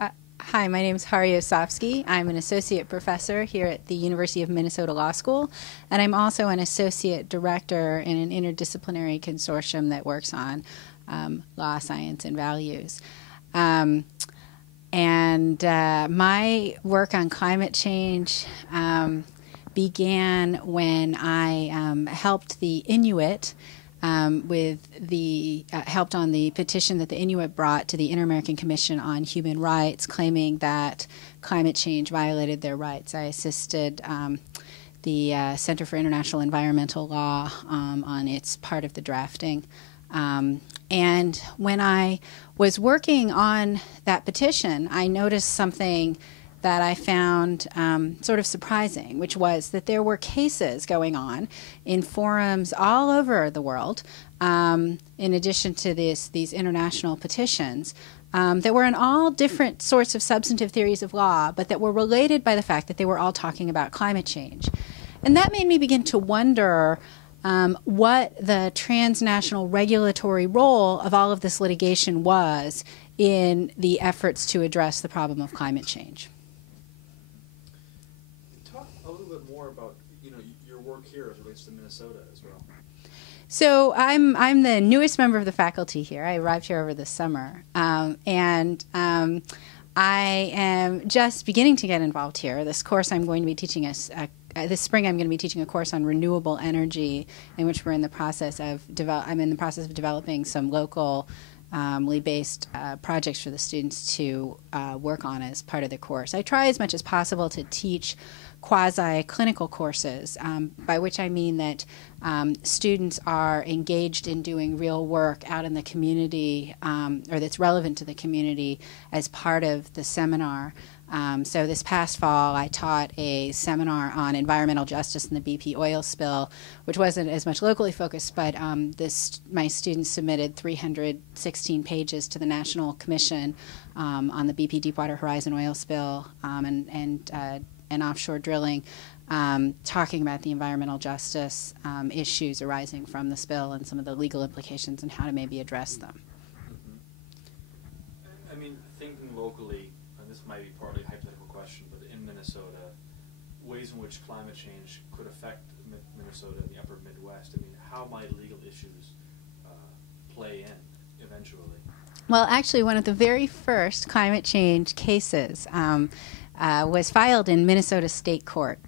Hi, my name is Osofsky. I'm an associate professor here at the University of Minnesota Law School, and I'm also an associate director in an interdisciplinary consortium that works on law, science, and values. My work on climate change began when I helped the Inuit helped on the petition that the Inuit brought to the Inter-American Commission on Human Rights, claiming that climate change violated their rights. I assisted the Center for International Environmental Law on its part of the drafting. And when I was working on that petition, I noticed something that I found sort of surprising, which was that there were cases going on in forums all over the world, in addition to these international petitions, that were in all different sorts of substantive theories of law, but that were related by the fact that they were all talking about climate change. And that made me begin to wonder what the transnational regulatory role of all of this litigation was in the efforts to address the problem of climate change. Talk a little bit more about your work here as it relates to Minnesota as well. So I'm the newest member of the faculty here. I arrived here over the summer, and I am just beginning to get involved here. This course I'm going to be teaching this spring. I'm going to be teaching a course on renewable energy, in which we're in the process of developing some local based projects for the students to work on as part of the course. I try as much as possible to teach quasi-clinical courses, by which I mean that students are engaged in doing real work out in the community, or that's relevant to the community as part of the seminar. So this past fall, I taught a seminar on environmental justice in the BP oil spill, which wasn't as much locally focused, but my students submitted 316 pages to the National Commission on the BP Deepwater Horizon oil spill and offshore drilling, talking about the environmental justice issues arising from the spill and some of the legal implications and how to maybe address them. Mm-hmm. I mean, thinking locally, and this might be partly a hypothetical question, but in Minnesota, ways in which climate change could affect Minnesota and the upper Midwest. I mean, how might legal issues play in eventually? Well, actually, one of the very first climate change cases was filed in Minnesota State Court.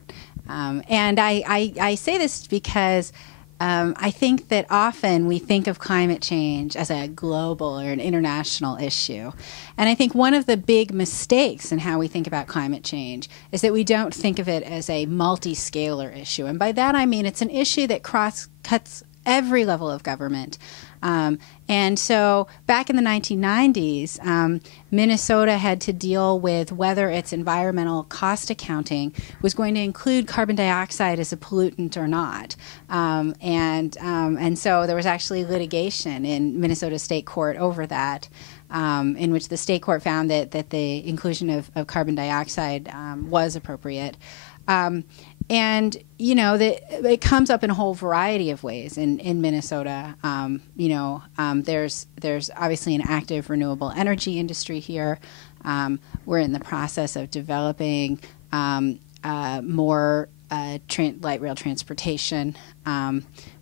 And I say this because I think that often we think of climate change as a global or an international issue. And I think one of the big mistakes in how we think about climate change is that we don't think of it as a multi-scalar issue. And by that I mean it's an issue that cuts every level of government. And so back in the 1990s, Minnesota had to deal with whether its environmental cost accounting was going to include carbon dioxide as a pollutant or not. And so there was actually litigation in Minnesota State Court over that, in which the state court found that the inclusion of carbon dioxide was appropriate. And it comes up in a whole variety of ways in Minnesota. There's obviously an active renewable energy industry here. We're in the process of developing more light rail transportation,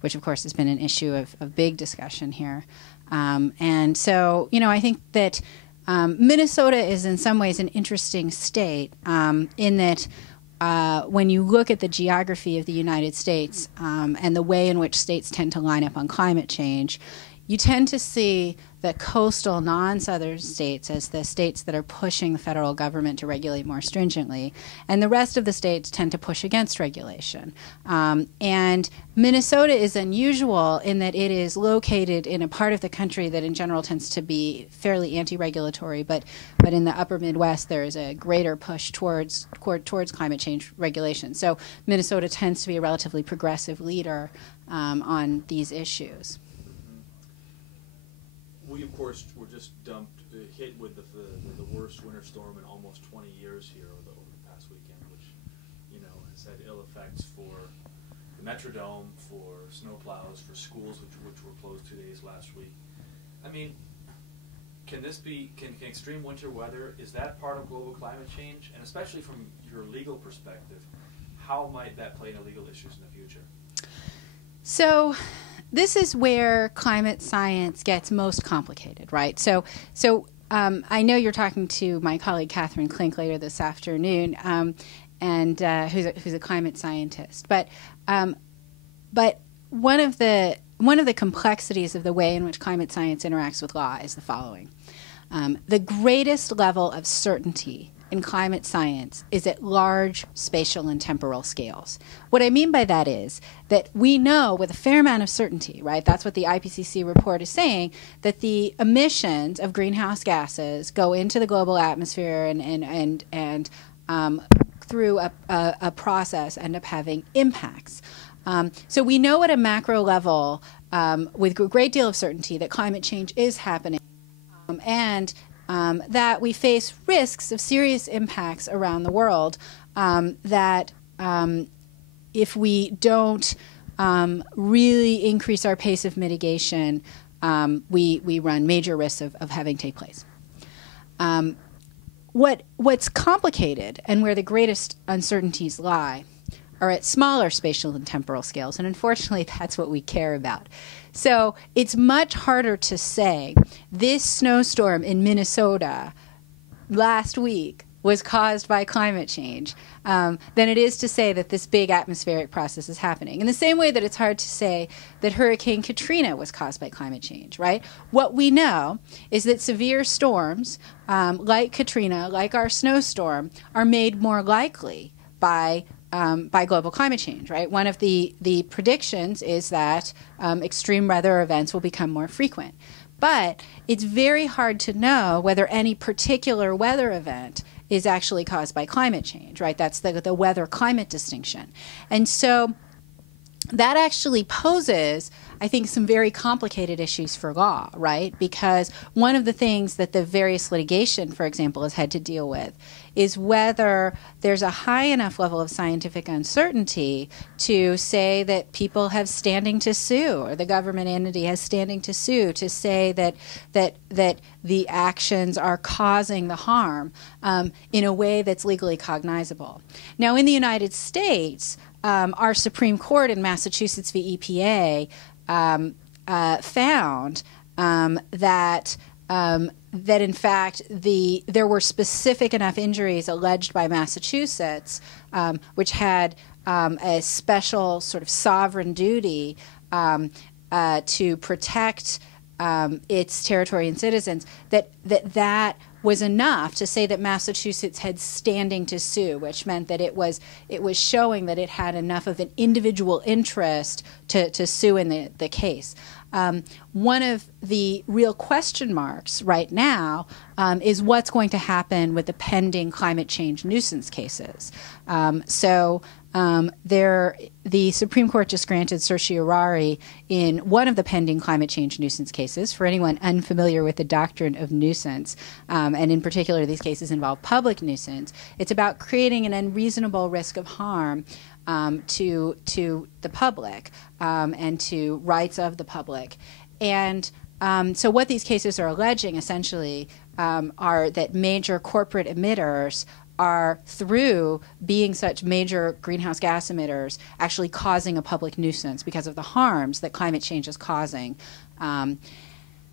which of course has been an issue of big discussion here. And so I think that Minnesota is in some ways an interesting state in that. When you look at the geography of the United States and the way in which states tend to line up on climate change, you tend to see the coastal non-southern states as the states that are pushing the federal government to regulate more stringently, and the rest of the states tend to push against regulation. And Minnesota is unusual in that it is located in a part of the country that in general tends to be fairly anti-regulatory, but in the upper Midwest there is a greater push towards climate change regulation. So Minnesota tends to be a relatively progressive leader on these issues. We, of course, were just hit with the worst winter storm in almost 20 years here over the past weekend, which, has had ill effects for the Metrodome, for snowplows, for schools, which were closed 2 days last week. I mean, can extreme winter weather, is that part of global climate change? And especially from your legal perspective, how might that play into legal issues in the future? So this is where climate science gets most complicated, right? So I know you're talking to my colleague Catherine Klink later this afternoon, and who's a climate scientist. But one of the complexities of the way in which climate science interacts with law is the following. The greatest level of certainty in climate science is at large spatial and temporal scales. What I mean by that is that we know with a fair amount of certainty, right? That's what the IPCC report is saying, that the emissions of greenhouse gases go into the global atmosphere and through a process end up having impacts. So we know at a macro level with a great deal of certainty that climate change is happening and that we face risks of serious impacts around the world that if we don't really increase our pace of mitigation, we run major risks of having take place. What's complicated and where the greatest uncertainties lie are at smaller spatial and temporal scales, and unfortunately that's what we care about. So it's much harder to say this snowstorm in Minnesota last week was caused by climate change than it is to say that this big atmospheric process is happening. In the same way that it's hard to say that Hurricane Katrina was caused by climate change, right? What we know is that severe storms like Katrina, like our snowstorm, are made more likely by global climate change, right? One of the predictions is that extreme weather events will become more frequent. But it's very hard to know whether any particular weather event is actually caused by climate change, right? That's the weather-climate distinction. And so that actually poses, I think, some very complicated issues for law, right? Because one of the things that the various litigation, for example, has had to deal with is whether there's a high enough level of scientific uncertainty to say that people have standing to sue, or the government entity has standing to sue, to say that the actions are causing the harm in a way that's legally cognizable. Now, in the United States, our Supreme Court in Massachusetts v. EPA found that in fact there were specific enough injuries alleged by Massachusetts, which had a special sort of sovereign duty to protect its territory and citizens, that was enough to say that Massachusetts had standing to sue, which meant that it was showing that it had enough of an individual interest to sue in the case. One of the real question marks right now is what's going to happen with the pending climate change nuisance cases. The Supreme Court just granted certiorari in one of the pending climate change nuisance cases. For anyone unfamiliar with the doctrine of nuisance, and in particular these cases involve public nuisance, it's about creating an unreasonable risk of harm to the public and to rights of the public. And so what these cases are alleging essentially are that major corporate emitters are, through being such major greenhouse gas emitters, actually causing a public nuisance because of the harms that climate change is causing.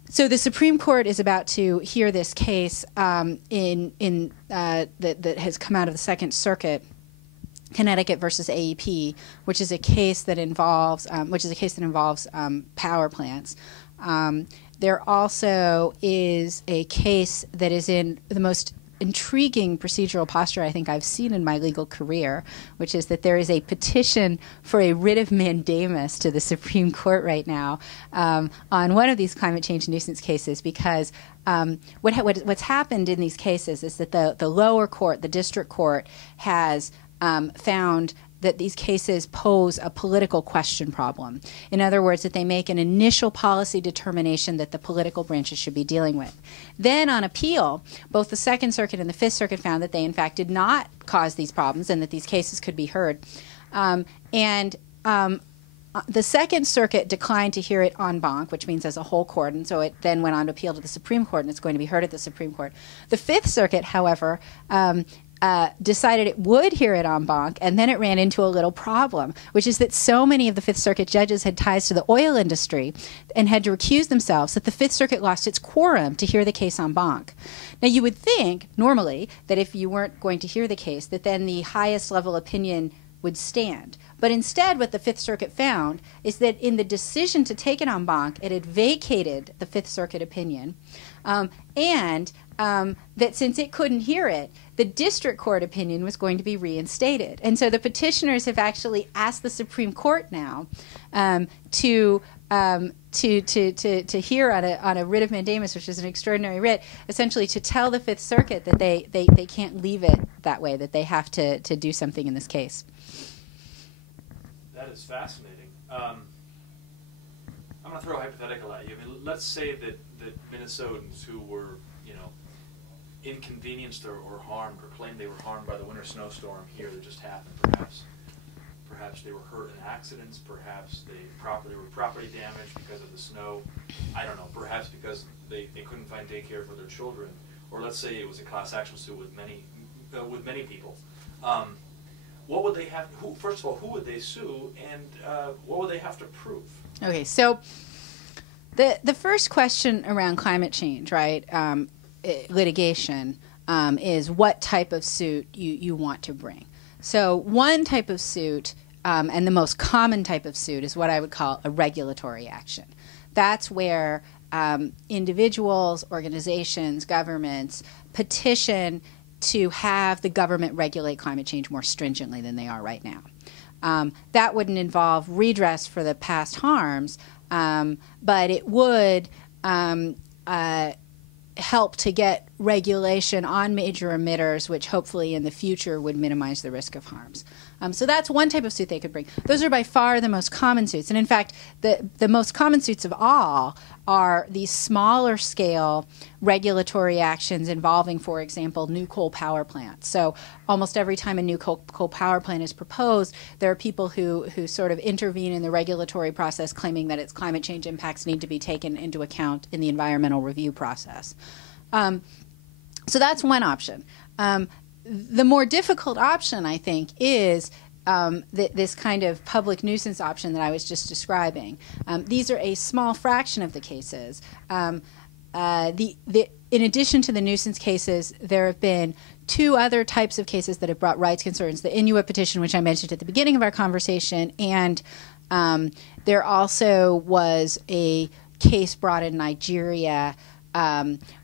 So the Supreme Court is about to hear this case that has come out of the Second Circuit, Connecticut versus AEP, which is a case that involves power plants. There also is a case that is in the most intriguing procedural posture I think I've seen in my legal career, which is that there is a petition for a writ of mandamus to the Supreme Court right now on one of these climate change nuisance cases, because what's happened in these cases is that the lower court, the district court, has found that these cases pose a political question problem. In other words, that they make an initial policy determination that the political branches should be dealing with. Then on appeal, both the Second Circuit and the Fifth Circuit found that they in fact did not cause these problems and that these cases could be heard. the Second Circuit declined to hear it en banc, which means as a whole court, and so it then went on to appeal to the Supreme Court, and it's going to be heard at the Supreme Court. The Fifth Circuit, however, decided it would hear it en banc, and then it ran into a little problem, which is that so many of the Fifth Circuit judges had ties to the oil industry and had to recuse themselves that the Fifth Circuit lost its quorum to hear the case en banc. Now, you would think, normally, that if you weren't going to hear the case, that then the highest level opinion would stand. But instead, what the Fifth Circuit found is that in the decision to take it en banc, it had vacated the Fifth Circuit opinion, and that since it couldn't hear it, the district court opinion was going to be reinstated. And so the petitioners have actually asked the Supreme Court now to hear on a writ of mandamus, which is an extraordinary writ, essentially to tell the Fifth Circuit that they can't leave it that way, that they have to do something in this case. That is fascinating. I'm going to throw a hypothetical at you. I mean, let's say that Minnesotans who were, inconvenienced or harmed or claimed they were harmed by the winter snowstorm here that just happened, perhaps they were hurt in accidents, perhaps they were property damaged because of the snow, I don't know, perhaps because they couldn't find daycare for their children, or let's say it was a class action suit with many people. What would they have? First of all, who would they sue, and what would they have to prove? Okay, so the first question around climate change, right, litigation, is what type of suit you want to bring. So one type of suit, and the most common type of suit, is what I would call a regulatory action. That's where individuals, organizations, governments petition to have the government regulate climate change more stringently than they are right now. That wouldn't involve redress for the past harms, but it would help to get regulation on major emitters, which hopefully in the future would minimize the risk of harms. So that's one type of suit they could bring. Those are by far the most common suits. And in fact, the most common suits of all are these smaller scale regulatory actions involving, for example, new coal power plants. So almost every time a new coal power plant is proposed, there are people who sort of intervene in the regulatory process claiming that its climate change impacts need to be taken into account in the environmental review process. So that's one option. The more difficult option, I think, is this kind of public nuisance option that I was just describing. These are a small fraction of the cases. In addition to the nuisance cases, there have been two other types of cases that have brought rights concerns: the Inuit petition, which I mentioned at the beginning of our conversation, and there also was a case brought in Nigeria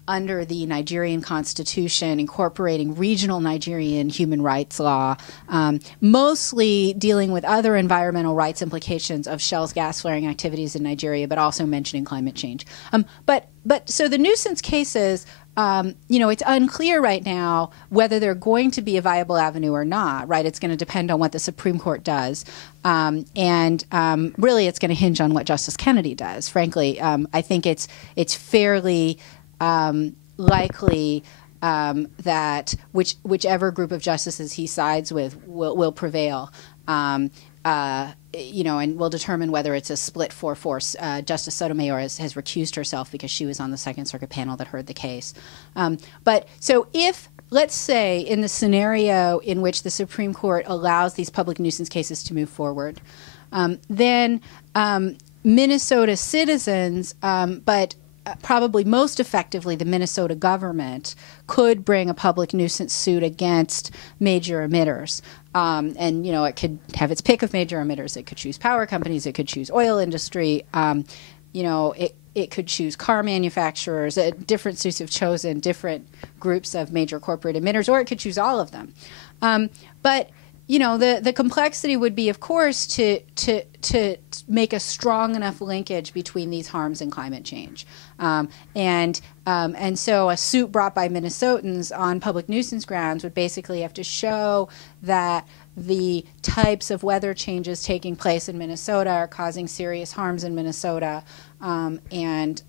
under the Nigerian Constitution, incorporating regional Nigerian human rights law, mostly dealing with other environmental rights implications of Shell's gas flaring activities in Nigeria, but also mentioning climate change. So the nuisance cases, it's unclear right now whether they're going to be a viable avenue or not, right? It's going to depend on what the Supreme Court does. And really, it's going to hinge on what Justice Kennedy does. Frankly, I think it's fairly likely that whichever group of justices he sides with will prevail. And will determine whether it's a split 4-4. Justice Sotomayor has recused herself because she was on the Second Circuit panel that heard the case. But so if, let's say, in the scenario in which the Supreme Court allows these public nuisance cases to move forward, then Minnesota citizens, but probably most effectively the Minnesota government, could bring a public nuisance suit against major emitters. And, it could have its pick of major emitters. It could choose power companies. It could choose oil industry. It could choose car manufacturers. Different suits have chosen different groups of major corporate emitters, or it could choose all of them. But the complexity would be, of course, to make a strong enough linkage between these harms and climate change. And so a suit brought by Minnesotans on public nuisance grounds would basically have to show that the types of weather changes taking place in Minnesota are causing serious harms in Minnesota, and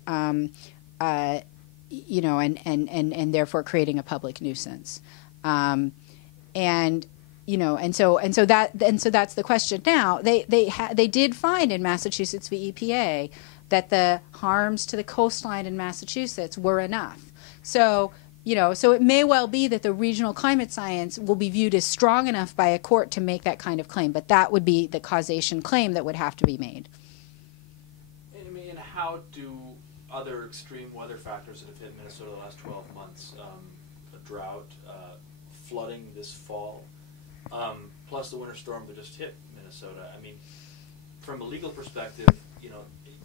therefore creating a public nuisance. And and so that's the question. Now they did find in Massachusetts v. EPA that the harms to the coastline in Massachusetts were enough. So so it may well be that the regional climate science will be viewed as strong enough by a court to make that kind of claim, but that would be the causation claim that would have to be made. I mean, how do other extreme weather factors that have hit Minnesota the last 12 months, a drought, flooding this fall, plus the winter storm that just hit Minnesota, I mean, from a legal perspective,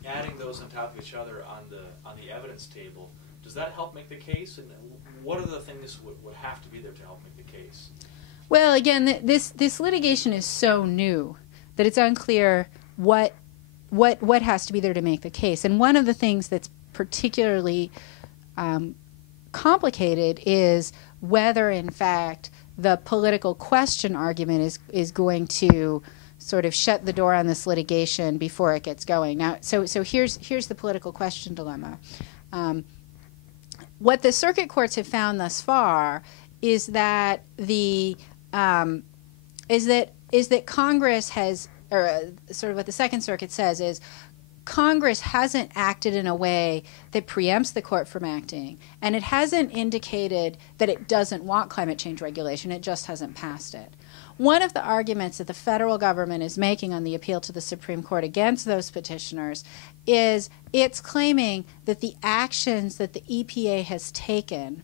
adding those on top of each other on the evidence table, does that help make the case? And what are the things would have to be there to help make the case? Well, again, this litigation is so new that it's unclear what has to be there to make the case. And one of the things that's particularly complicated is whether, in fact, the political question argument is going to sort of shut the door on this litigation before it gets going. Now, so here's the political question dilemma. What the circuit courts have found thus far is that Congress has, or sort of what the Second Circuit says is, Congress hasn't acted in a way that preempts the court from acting, and it hasn't indicated that it doesn't want climate change regulation. It just hasn't passed it. One of the arguments that the federal government is making on the appeal to the Supreme Court against those petitioners is it's claiming that the actions that the EPA has taken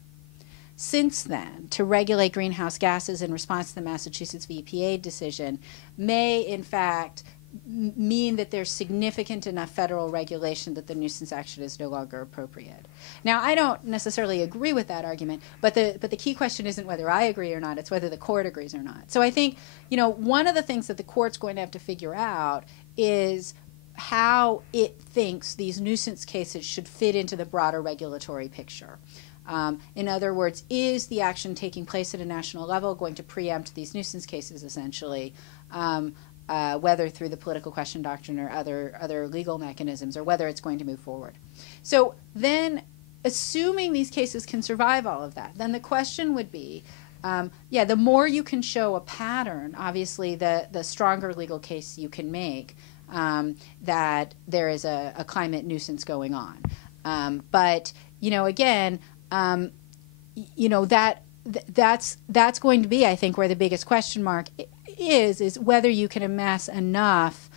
since then to regulate greenhouse gases in response to the Massachusetts v. EPA decision may, in fact, mean that there's significant enough federal regulation that the nuisance action is no longer appropriate. Now, I don't necessarily agree with that argument, but the key question isn't whether I agree or not, it's whether the court agrees or not. So I think, one of the things that the court's going to have to figure out is how it thinks these nuisance cases should fit into the broader regulatory picture. In other words, is the action taking place at a national level going to preempt these nuisance cases, essentially, whether through the political question doctrine or other legal mechanisms, or whether it's going to move forward. So then, assuming these cases can survive all of that, then the question would be, the more you can show a pattern, obviously the stronger legal case you can make that there is a climate nuisance going on. But, again, that's going to be, I think, where the biggest question mark is whether you can amass enough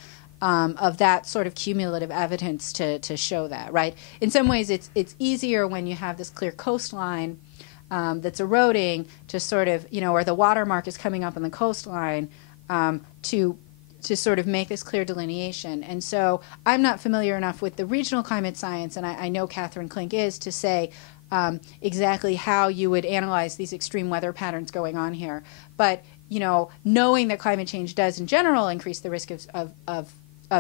of that sort of cumulative evidence to show that, right? In some ways, it's easier when you have this clear coastline that's eroding to sort of, or the watermark is coming up on the coastline to sort of make this clear delineation. And so I'm not familiar enough with the regional climate science, and I know Catherine Klink is, to say exactly how you would analyze these extreme weather patterns going on here. But knowing that climate change does in general increase the risk of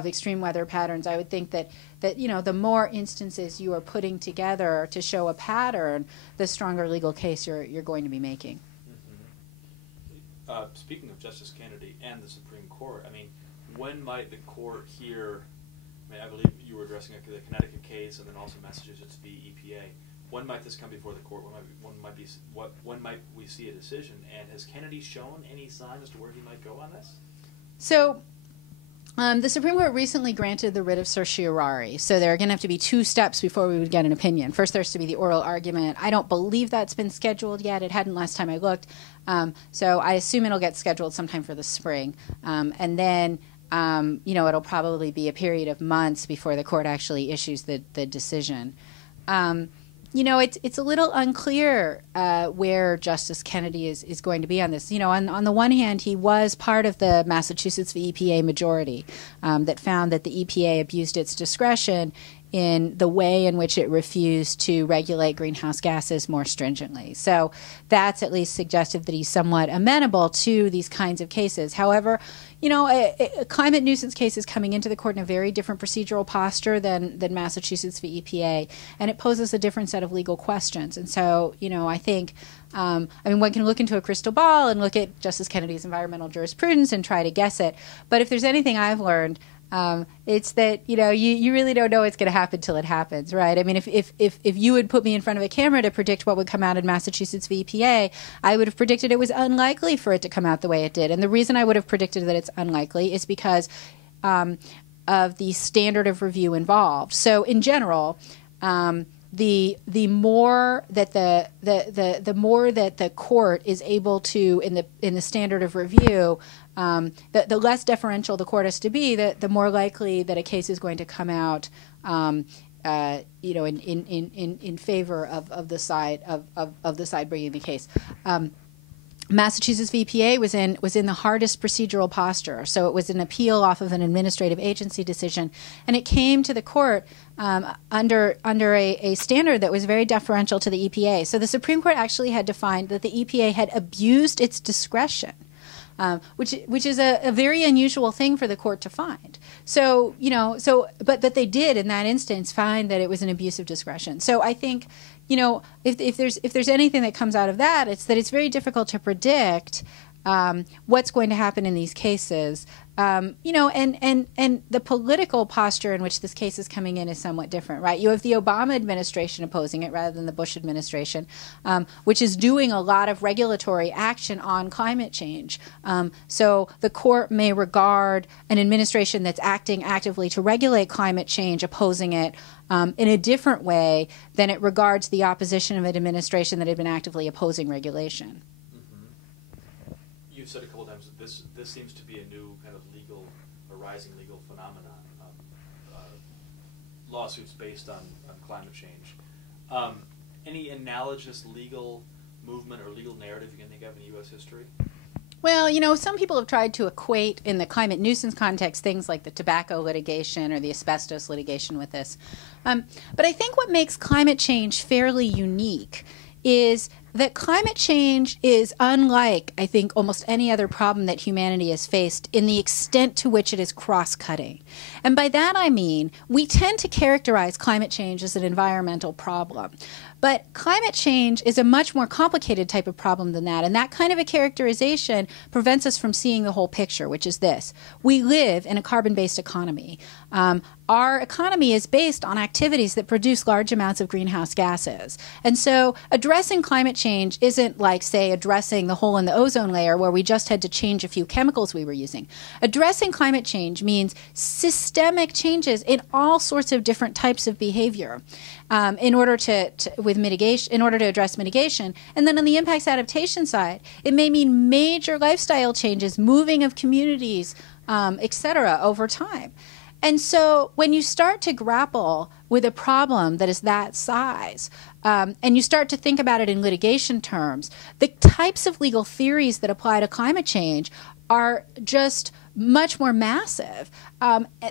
extreme weather patterns, I would think that the more instances you are putting together to show a pattern, the stronger legal case you're going to be making. Mm-hmm. Speaking of Justice Kennedy and the Supreme Court, I mean, when might the court hear? I believe you were addressing the Connecticut case and then also Massachusetts v. EPA. When might this come before the court? When might we see a decision? And has Kennedy shown any sign as to where he might go on this? So the Supreme Court recently granted the writ of certiorari. So there are going to have to be two steps before we would get an opinion. First, there's to be the oral argument. I don't believe that's been scheduled yet. It hadn't last time I looked. So I assume it'll get scheduled sometime for the spring. And then it'll probably be a period of months before the court actually issues the decision. It's a little unclear where Justice Kennedy is going to be on this. On the one hand, he was part of the Massachusetts v. EPA majority that found that the EPA abused its discretion in the way in which it refused to regulate greenhouse gases more stringently. So that's at least suggested that he's somewhat amenable to these kinds of cases. However, a climate nuisance case is coming into the court in a very different procedural posture than Massachusetts v. EPA, and it poses a different set of legal questions. And so, I think, one can look into a crystal ball and look at Justice Kennedy's environmental jurisprudence and try to guess it. But if there's anything I've learned, It's that, you really don't know what's going to happen till it happens, right? I mean, if you would put me in front of a camera to predict what would come out in Massachusetts v. EPA, I would have predicted it was unlikely for it to come out the way it did. And the reason I would have predicted that it's unlikely is because of the standard of review involved. So in general, the more that the more that the court is able to in the standard of review, the less deferential the court has to be, the more likely that a case is going to come out, in favor of the side of the side bringing the case. Massachusetts v. EPA was in the hardest procedural posture. So it was an appeal off of an administrative agency decision, and it came to the court under a standard that was very deferential to the EPA. So the Supreme Court actually had to find that the EPA had abused its discretion, which is a very unusual thing for the court to find. So but that they did in that instance find that it was an abuse of discretion. So I think, if there's anything that comes out of that, it's that it's very difficult to predict what's going to happen in these cases. And the political posture in which this case is coming in is somewhat different, right? You have the Obama administration opposing it rather than the Bush administration, which is doing a lot of regulatory action on climate change. So the court may regard an administration that's acting actively to regulate climate change, opposing it in a different way than it regards the opposition of an administration that had been actively opposing regulation. You've said a couple times that this seems to be a new kind of rising legal phenomenon, lawsuits based on climate change. Any analogous legal movement or legal narrative you can think of in U.S. history? Well, some people have tried to equate in the climate nuisance context things like the tobacco litigation or the asbestos litigation with this. But I think what makes climate change fairly unique is that climate change is unlike, I think, almost any other problem that humanity has faced in the extent to which it is cross-cutting. And by that I mean we tend to characterize climate change as an environmental problem. But climate change is a much more complicated type of problem than that. And that kind of a characterization prevents us from seeing the whole picture, which is this. We live in a carbon-based economy. Our economy is based on activities that produce large amounts of greenhouse gases. And so addressing climate change isn't like, say, addressing the hole in the ozone layer where we just had to change a few chemicals we were using. Addressing climate change means systemic changes in all sorts of different types of behavior in order to address mitigation. And then on the impacts adaptation side, it may mean major lifestyle changes, moving of communities, et cetera, over time. And so when you start to grapple with a problem that is that size, and you start to think about it in litigation terms, the types of legal theories that apply to climate change are just much more massive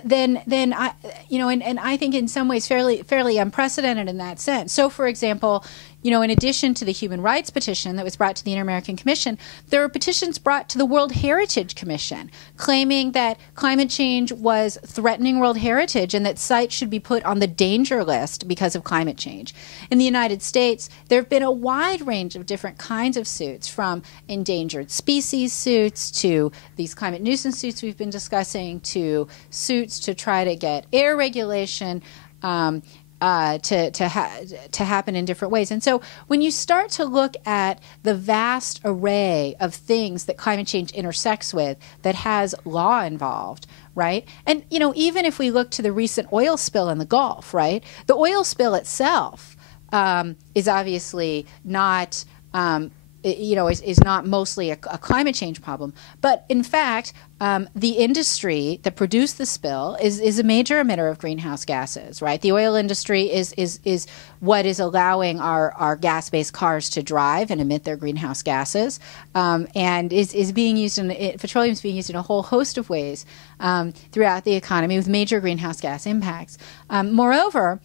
than and I think in some ways fairly unprecedented in that sense. So, for example, in addition to the human rights petition that was brought to the Inter-American Commission, there were petitions brought to the World Heritage Commission claiming that climate change was threatening world heritage and that sites should be put on the danger list because of climate change. In the United States, there have been a wide range of different kinds of suits, from endangered species suits to these climate nuisance suits we've been discussing, to suits to try to get air regulation to happen in different ways. And so when you start to look at the vast array of things that climate change intersects with that has law involved, right? And, even if we look to the recent oil spill in the Gulf, right? The oil spill itself is obviously not is not mostly a climate change problem. But in fact, the industry that produced the spill is a major emitter of greenhouse gases, right? The oil industry is what is allowing our gas-based cars to drive and emit their greenhouse gases, and is being used petroleum is being used in a whole host of ways throughout the economy with major greenhouse gas impacts. Moreover,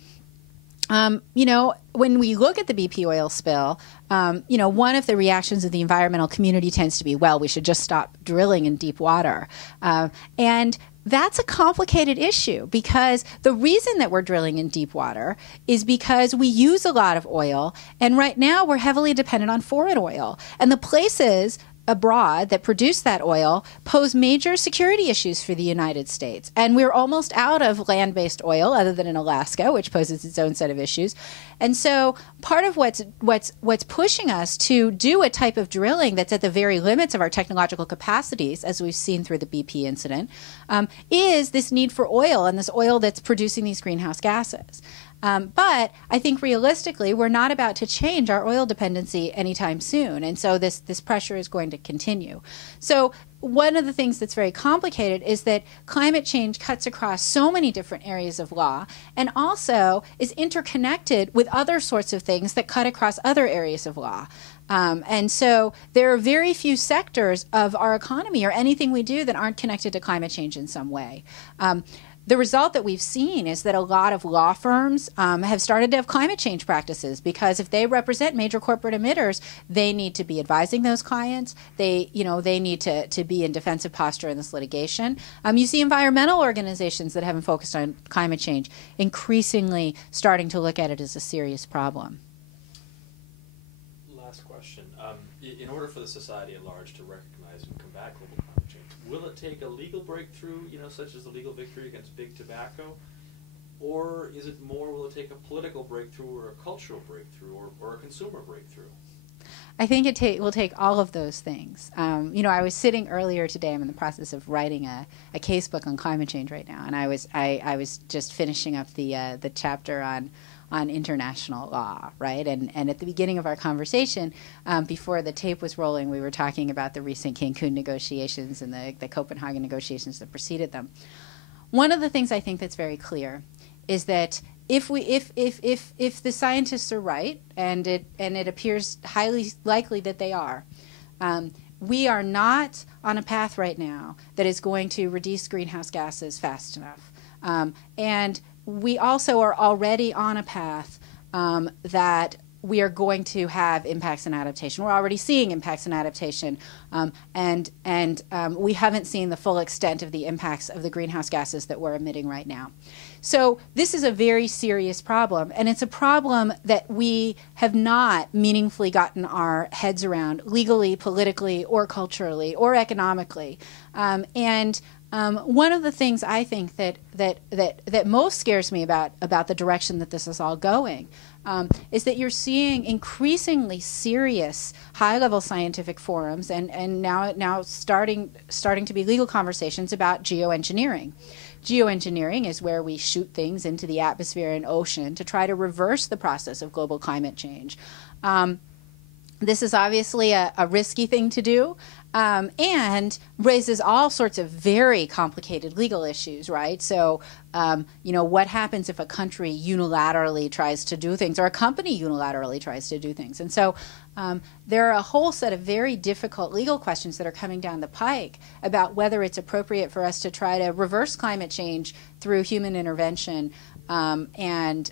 when we look at the BP oil spill, one of the reactions of the environmental community tends to be, well, we should just stop drilling in deep water. And that's a complicated issue, because the reason that we're drilling in deep water is because we use a lot of oil, and right now we're heavily dependent on foreign oil. And the places abroad that produce that oil pose major security issues for the United States. And we're almost out of land-based oil, other than in Alaska, which poses its own set of issues. And so part of what's pushing us to do a type of drilling that's at the very limits of our technological capacities, as we've seen through the BP incident, is this need for oil, and this oil that's producing these greenhouse gases. But I think realistically, we're not about to change our oil dependency anytime soon. And so this pressure is going to continue. So one of the things that's very complicated is that climate change cuts across so many different areas of law and also is interconnected with other sorts of things that cut across other areas of law. And so there are very few sectors of our economy or anything we do that aren't connected to climate change in some way. The result that we've seen is that a lot of law firms have started to have climate change practices, because if they represent major corporate emitters, they need to be advising those clients. They need to be in defensive posture in this litigation. You see environmental organizations that haven't focused on climate change increasingly starting to look at it as a serious problem. Last question. In order for the society at large to recognize and combat global climate change, will it take a legal breakthrough, such as the legal victory against big tobacco? Or is it more, will it take a political breakthrough or a cultural breakthrough or a consumer breakthrough? I think it will take all of those things. I was sitting earlier today, I'm in the process of writing a casebook on climate change right now, and I was just finishing up the chapter on international law, right? And at the beginning of our conversation, before the tape was rolling, we were talking about the recent Cancun negotiations and the Copenhagen negotiations that preceded them. One of the things I think that's very clear is that if the scientists are right, and it appears highly likely that they are, we are not on a path right now that is going to reduce greenhouse gases fast enough. And we also are already on a path that we are going to have impacts in adaptation. We're already seeing impacts in adaptation, and we haven't seen the full extent of the impacts of the greenhouse gases that we're emitting right now. So this is a very serious problem, and it's a problem that we have not meaningfully gotten our heads around legally, politically, or culturally, or economically. One of the things I think that most scares me about the direction that this is all going is that you're seeing increasingly serious high-level scientific forums and now starting to be legal conversations about geoengineering. Geoengineering is where we shoot things into the atmosphere and ocean to try to reverse the process of global climate change. This is obviously a risky thing to do, and raises all sorts of very complicated legal issues, right? So, what happens if a country unilaterally tries to do things, or a company unilaterally tries to do things? And so there are a whole set of very difficult legal questions that are coming down the pike about whether it's appropriate for us to try to reverse climate change through human intervention, and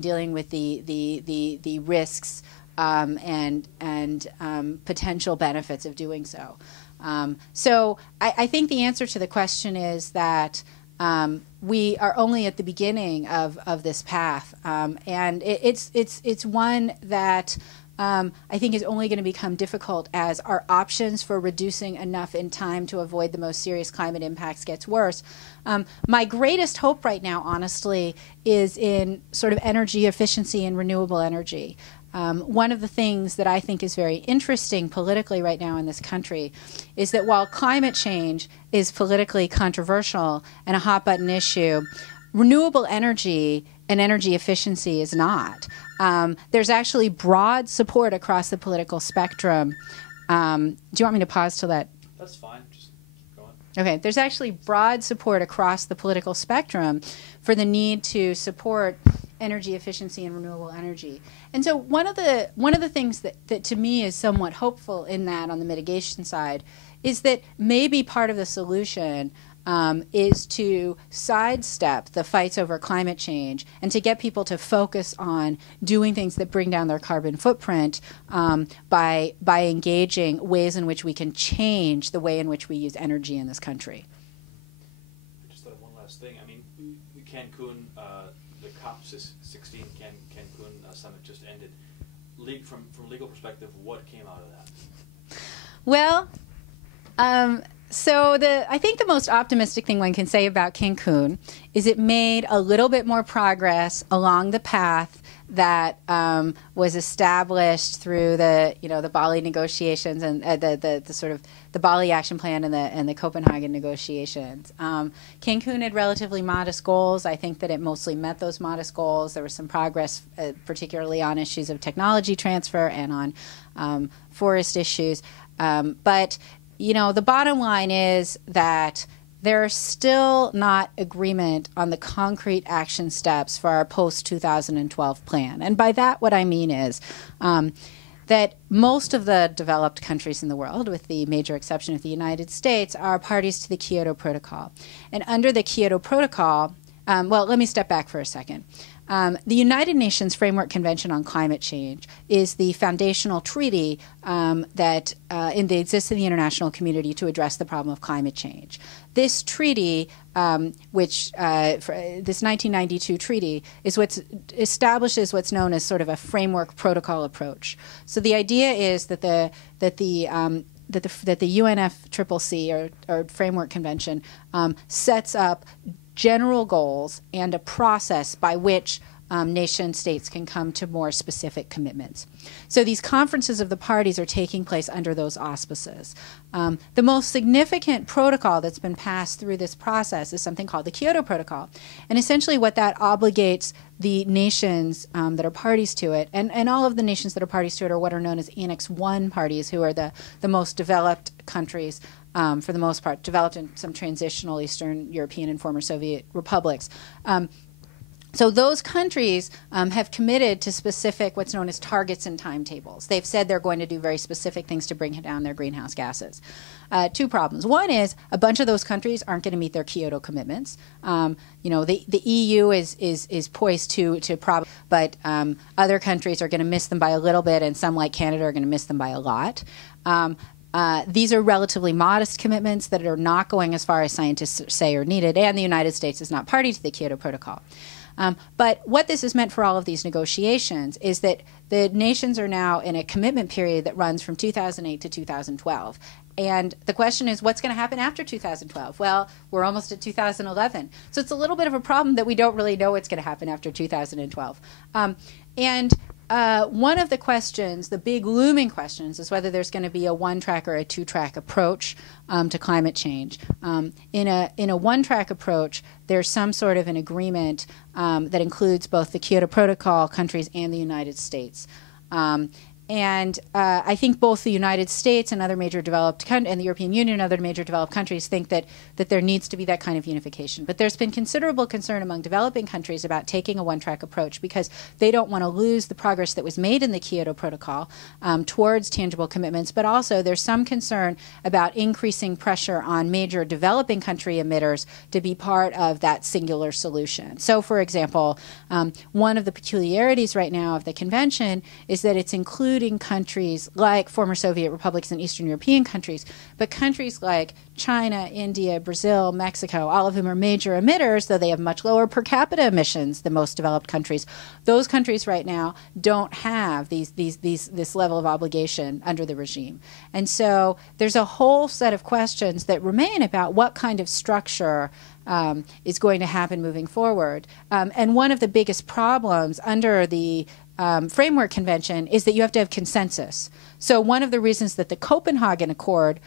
dealing with the risks and potential benefits of doing so. So I think the answer to the question is that we are only at the beginning of this path, and it's one that I think is only going to become difficult as our options for reducing enough in time to avoid the most serious climate impacts gets worse. My greatest hope right now, honestly, is in sort of energy efficiency and renewable energy. One of the things that I think is very interesting politically right now in this country is that while climate change is politically controversial and a hot-button issue, renewable energy and energy efficiency is not. There's actually broad support across the political spectrum. Do you want me to pause till that? That's fine. Just keep going. Okay. There's actually broad support across the political spectrum for the need to support energy efficiency and renewable energy. And so one of the things that to me is somewhat hopeful in that on the mitigation side is that maybe part of the solution is to sidestep the fights over climate change and to get people to focus on doing things that bring down their carbon footprint by engaging ways in which we can change the way in which we use energy in this country. I just thought of one last thing. I mean, Cancun, the COP16 Cancun summit just ended. From a legal perspective, what came out of that? Well, so I think the most optimistic thing one can say about Cancun is it made a little bit more progress along the path that was established through the Bali negotiations and the sort of the Bali Action Plan and the Copenhagen negotiations. Cancun had relatively modest goals. I think that it mostly met those modest goals. There was some progress, particularly on issues of technology transfer and on forest issues. But the bottom line is that there's still not agreement on the concrete action steps for our post-2012 plan. And by that, what I mean is that most of the developed countries in the world, with the major exception of the United States, are parties to the Kyoto Protocol. And under the Kyoto Protocol, well, let me step back for a second. The United Nations Framework Convention on Climate Change is the foundational treaty that exists in the international community to address the problem of climate change. This treaty, this 1992 treaty, is establishes what's known as sort of a framework protocol approach. So the idea is that the UNFCCC or Framework Convention sets up general goals and a process by which nation states can come to more specific commitments. So these conferences of the parties are taking place under those auspices. The most significant protocol that's been passed through this process is something called the Kyoto Protocol. And essentially what that obligates the nations that are parties to it, and all of the nations that are parties to it are what are known as Annex I parties, who are the most developed countries, for the most part, developed in some transitional Eastern European and former Soviet republics. So those countries have committed to specific, what's known as targets and timetables. They've said they're going to do very specific things to bring down their greenhouse gases. Two problems. One is a bunch of those countries aren't going to meet their Kyoto commitments. The EU is poised to but other countries are going to miss them by a little bit, and some, like Canada, are going to miss them by a lot. These are relatively modest commitments that are not going as far as scientists say are needed, and the United States is not party to the Kyoto Protocol. But what this has meant for all of these negotiations is that the nations are now in a commitment period that runs from 2008 to 2012. And the question is, what's going to happen after 2012? Well, we're almost at 2011. So it's a little bit of a problem that we don't really know what's going to happen after 2012. One of the questions, the big looming questions, is whether there's going to be a one-track or a two-track approach to climate change. In a one-track approach, there's some sort of an agreement that includes both the Kyoto Protocol countries and the United States. I think both the United States and other major developed and the European Union and other major developed countries think that there needs to be that kind of unification. But there's been considerable concern among developing countries about taking a one-track approach because they don't want to lose the progress that was made in the Kyoto Protocol towards tangible commitments. But also there's some concern about increasing pressure on major developing country emitters to be part of that singular solution. So, for example, one of the peculiarities right now of the convention is that it's including countries like former Soviet republics and Eastern European countries, but countries like China, India, Brazil, Mexico, all of whom are major emitters, though they have much lower per capita emissions than most developed countries. Those countries right now don't have this level of obligation under the regime. And so there's a whole set of questions that remain about what kind of structure is going to happen moving forward. And one of the biggest problems under the Framework Convention is that you have to have consensus. So one of the reasons that the Copenhagen Accord,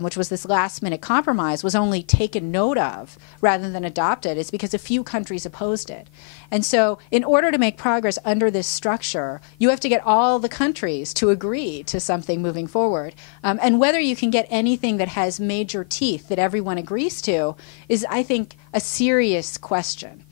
which was this last-minute compromise, was only taken note of rather than adopted is because a few countries opposed it. And so in order to make progress under this structure, you have to get all the countries to agree to something moving forward. And whether you can get anything that has major teeth that everyone agrees to is, I think, a serious question.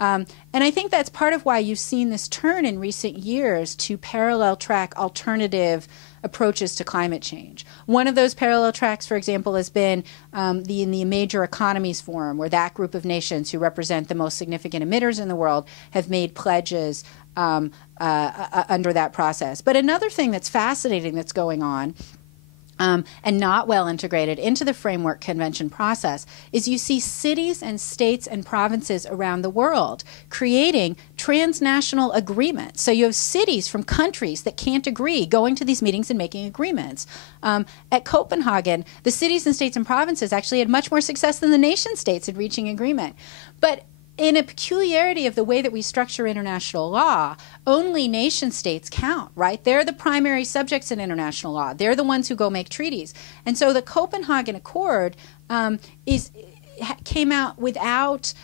And I think that's part of why you've seen this turn in recent years to parallel track alternative approaches to climate change. One of those parallel tracks, for example, has been in the Major Economies Forum, where that group of nations who represent the most significant emitters in the world have made pledges under that process. But another thing that's fascinating that's going on and not well integrated into the framework convention process is you see cities and states and provinces around the world creating transnational agreements. So you have cities from countries that can't agree going to these meetings and making agreements. At Copenhagen, the cities and states and provinces actually had much more success than the nation states in reaching agreement. But in a peculiarity of the way that we structure international law, only nation states count, right? They're the primary subjects in international law. They're the ones who go make treaties. And so the Copenhagen Accord came out without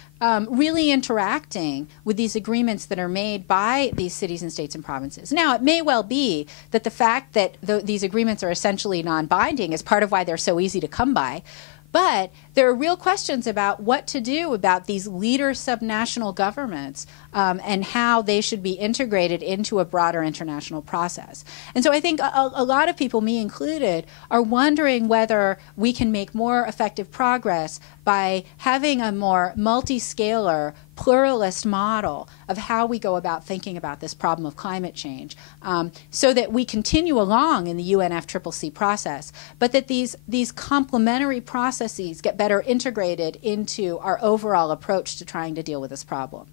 really interacting with these agreements that are made by these cities and states and provinces. Now, it may well be that the fact that these agreements are essentially non-binding is part of why they're so easy to come by. But there are real questions about what to do about these leader subnational governments and how they should be integrated into a broader international process. And so I think a lot of people, me included, are wondering whether we can make more effective progress by having a more multi-scalar, pluralist model of how we go about thinking about this problem of climate change, so that we continue along in the UNFCCC process, but that these complementary processes get better integrated into our overall approach to trying to deal with this problem.